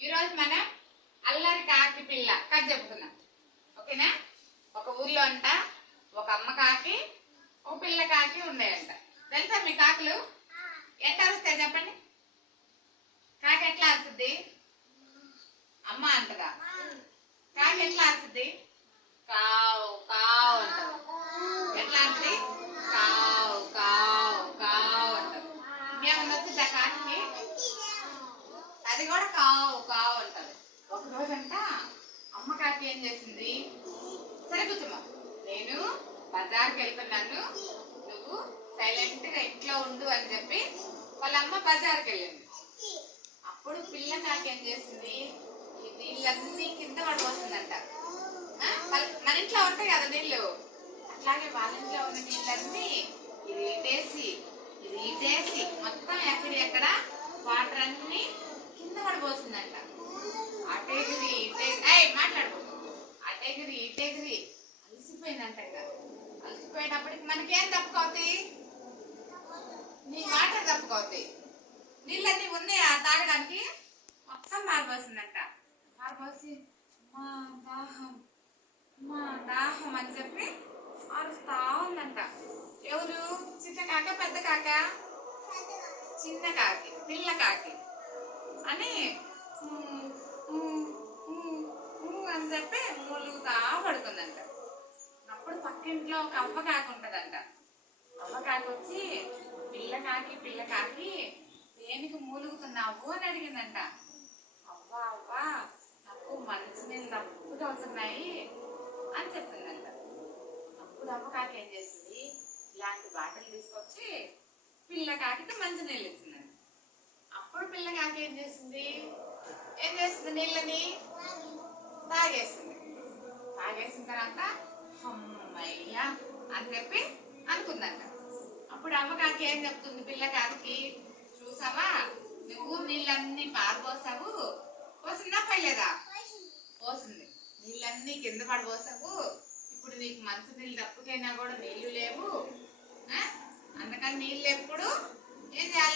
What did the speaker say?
ఈరోజు మనం అల్లరి కాకి పిల్ల కథ చెప్పుకుందాం. ఓకేనా? ఒక ఊర్లో అంట ఒక అమ్మ కాకి ఒక పిల్ల కాకి ఉండేయంట. తెలుసా మీ కాకులు ఎట్లా అరుస్తాయి చెప్పండి? కాకి ఎట్లా అరుస్తుంది? అమ్మ అంటదా? కాకి ఎట్లా అరుస్తుంది? కావు కావు అంటది. ఎట్లా అంటది? కావు కావు కావు అంటది. ఇంకేమన్నా వచ్చిందా కాకి? అది కూడా కావు కావు అంటది. ఒక రోజంట అమ్మ కాకి ఏం చేసింది? సరే కూర్చోమ్మా, నేను బజార్కి వెళ్తున్నాను, నువ్వు సైలెంట్ గా ఇంట్లో ఉండు అని చెప్పి వాళ్ళ అమ్మ బజార్కి వెళ్ళింది. అప్పుడు పిల్ల కాకి ఏం చేసింది? ఈ నీళ్ళన్నీ కింద పడిపోతుందంట. మన ఇంట్లో ఉంటాయి కదా నీళ్ళు, అట్లాగే వాళ్ళ ఇంట్లో ఉన్న నీళ్ళన్నీ ఇది ఇటేసి మొత్తం ఎక్కడ వాటర్ అన్ని కింద పడిపోతుందంట. అటెగిరి ఇటెగిరి అలసిపోయిందంట. అలసిపోయేటప్పటికి మనకేం తప్పుకోతాయి? నీ వాటర్ తప్పుకోతాయి. నీళ్ళన్నీ ఉన్నాయా తాగడానికి? మొత్తం మారిపోతుందంట. మారిపోసి మా దాహం అని చెప్పి అరుస్తా ఉందంట. ఎవరు? చిన్న కాక పెద్ద కాక? చిన్న కాకి, పిల్ల కాకి అని అని చెప్పి మూలుగుతా పడుకుందంట. అప్పుడు పక్కింట్లో ఒక అవ్వ కాకి ఉంటదంట. అవ్వ కాకి వచ్చి పిల్ల కాకి దేనికి మూలుగుతున్నావు అని అడిగిందంట. అవ్వ నాకు మంచినీళ్ళు తప్పుగా అవుతున్నాయి అని చెప్పిందంట. అప్పుడు అవ్వ కాకి ఏం చేసింది? ఇలాంటి బాటిల్ తీసుకొచ్చి పిల్ల కాకి మంచినీళ్ళు ఇచ్చిందంట. అప్పుడు పిల్ల కాకి ఏం చేసింది నీళ్ళని తాగేసిన తర్వాత అమ్మయ్యా అని చెప్పి అనుకుందంట. అప్పుడు అమ్మ కాకి ఏం చెప్తుంది పిల్ల కాకి? చూసావా, నువ్వు నీళ్ళన్నీ పారిపోసావు, పోసిందా పోయలేదా? పోసింది. నీళ్ళన్నీ కింద పడిపోసావు. ఇప్పుడు నీకు మంచి నీళ్ళు తప్పుకైనా కూడా నీళ్లు లేవు. అందుకని నీళ్ళు ఎప్పుడు ఏం చేయాలి?